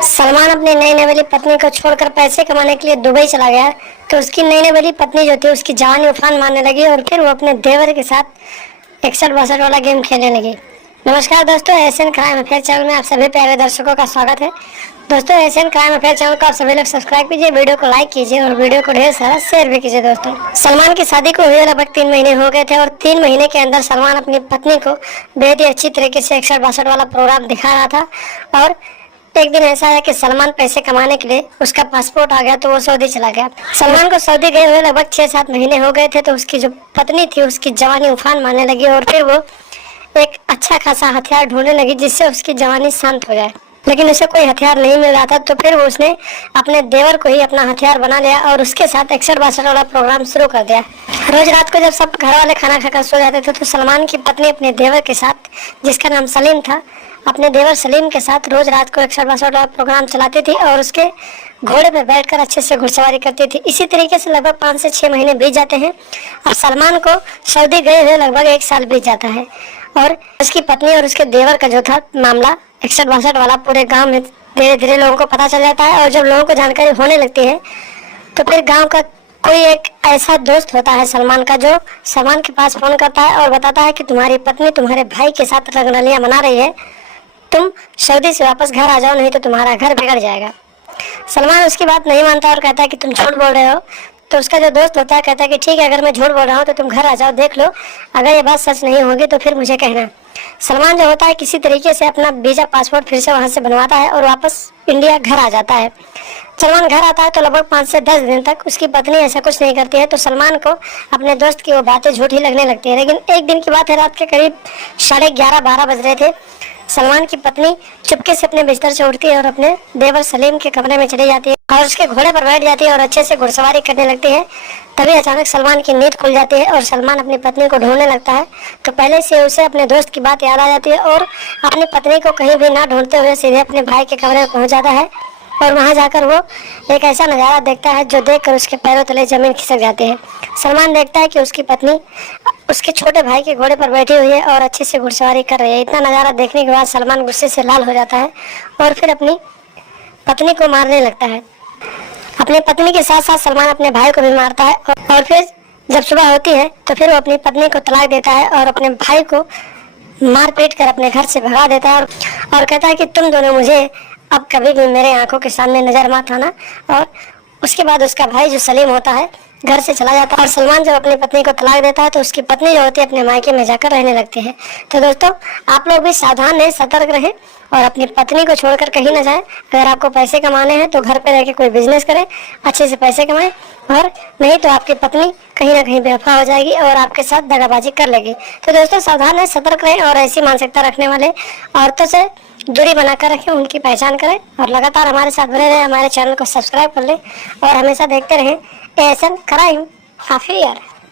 सलमान अपनी नई नवेली पत्नी को छोड़कर पैसे कमाने के लिए दुबई चला गया, तो उसकी नई नवेली पत्नी जो थी उसकी जवानी उफान मारने लगी और फिर वो अपने देवर के साथ 61-62 वाला गेम खेलने लगी। नमस्कार दोस्तों, एशियन क्राइम अफेयर चैनल में आप सभी प्यारे दर्शकों का स्वागत है। दोस्तों, एशियन क्राइम अफेयर चैनल को आप सभी लोग सब्सक्राइब कीजिए, वीडियो को लाइक कीजिए और वीडियो को ढेर सारा शेयर भी कीजिए। दोस्तों, सलमान की शादी को हुए लगभग 3 महीने हो गए थे और 3 महीने के अंदर सलमान अपनी पत्नी को बेहद ही अच्छी तरीके से 61-62 वाला प्रोग्राम दिखा रहा था। और एक दिन ऐसा है कि सलमान पैसे कमाने के लिए उसका पासपोर्ट आ गया तो वो सऊदी चला गया। सलमान को सऊदी गए हुए लगभग 6-7 महीने हो गए थे, तो उसकी जो पत्नी थी उसकी जवानी उफान मारने लगी और फिर वो एक अच्छा खासा हथियार ढूंढने लगी जिससे उसकी जवानी शांत हो जाए। लेकिन उसे कोई हथियार नहीं मिल रहा था, तो फिर वो उसने अपने देवर को ही अपना हथियार बना लिया और उसके साथ 61-62 वाला प्रोग्राम शुरू कर दिया। रोज रात को जब सब घर वाले खाना खाकर सो जाते थे तो सलमान की पत्नी अपने देवर के साथ, जिसका नाम सलीम था, अपने देवर सलीम के साथ रोज रात को 61-62 वाला प्रोग्राम चलाती थी और उसके घोड़े पर बैठकर अच्छे से घुड़सवारी करती थी। इसी तरीके से लगभग 5 से 6 महीने बीत जाते हैं और सलमान को सऊदी गए हुए लगभग 1 साल बीत जाता है और उसकी पत्नी और उसके देवर का जो था मामला 61-62 वाला पूरे गांव में धीरे धीरे लोगों को पता चल जाता है। और जब लोगों को जानकारी होने लगती है तो फिर गांव का कोई एक ऐसा दोस्त होता है सलमान का, जो सलमान के पास फोन करता है और बताता है कि तुम्हारी पत्नी तुम्हारे भाई के साथ रंगरलियां मना रही है, तुम सऊदी से वापस घर आ जाओ, नहीं तो तुम्हारा घर बिगड़ जाएगा। सलमान उसकी बात नहीं मानता और कहता है कि तुम झूठ बोल रहे हो। तो उसका जो दोस्त होता है कहता है कि ठीक है, अगर मैं झूठ बोल रहा हूँ तो तुम घर आ जाओ, देख लो, अगर ये बात सच नहीं होगी तो फिर मुझे कहना। सलमान जो होता है किसी तरीके से अपना वीजा पासपोर्ट फिर से वहाँ से बनवाता है और वापस इंडिया घर आ जाता है। सलमान घर आता है तो लगभग 5 से 10 दिन तक उसकी पत्नी ऐसा कुछ नहीं करती है, तो सलमान को अपने दोस्त की वो बातें झूठी लगने लगती है। लेकिन एक दिन की बात है, रात के करीब 11:30-12 बज रहे थे। सलमान की पत्नी चुपके से अपने बिस्तर से उठती है और अपने देवर सलीम के कमरे में चली जाती है और उसके घोड़े पर बैठ जाती है और अच्छे से घुड़सवारी करने लगती है। तभी अचानक सलमान की नींद खुल जाती है और सलमान अपनी पत्नी को ढूंढने लगता है। तो पहले से उसे अपने दोस्त की बात याद आ जाती है और अपनी पत्नी को कहीं भी ना ढूंढते हुए सीधे अपने भाई के कमरे में पहुंच जाता है और वहां जाकर वो एक ऐसा नज़ारा देखता है जो देखकर उसके पैरों तले जमीन खिसक जाती है। सलमान देखता है कि उसकी पत्नी उसके छोटे भाई के घोड़े पर बैठी हुई है और अच्छे से घुड़सवारी कर रही है। इतना नज़ारा देखने के बाद सलमान गुस्से से लाल हो जाता है और फिर अपनी पत्नी को मारने लगता है। अपनी पत्नी के साथ साथ सलमान अपने भाई को भी मारता है और फिर जब सुबह होती है तो फिर वो अपनी पत्नी को तलाक देता है और अपने भाई को मार पीट कर अपने घर से भगा देता है और कहता है कि तुम दोनों मुझे अब कभी भी मेरे आंखों के सामने नजर मत आना। और उसके बाद उसका भाई जो सलीम होता है घर से चला जाता है और सलमान जब अपनी पत्नी को तलाक देता है तो उसकी पत्नी जो होती है अपने मायके में जाकर रहने लगती है। तो दोस्तों, आप लोग भी सावधान रहें, सतर्क रहें और अपनी पत्नी को छोड़कर कहीं ना जाएं। अगर आपको पैसे कमाने हैं तो घर पे रह के कोई बिजनेस करें, अच्छे से पैसे कमाएं, और नहीं तो आपकी पत्नी कहीं ना कहीं बेवफा हो जाएगी और आपके साथ दगाबाजी कर लेगी। तो दोस्तों, सावधान रहें, सतर्क रहें और ऐसी मानसिकता रखने वाले औरतों से दूरी बनाकर रखें, उनकी पहचान करें और लगातार हमारे साथ बने रहें। हमारे चैनल को सब्सक्राइब कर लें और हमेशा देखते रहें एशियन क्राइम अफेयर।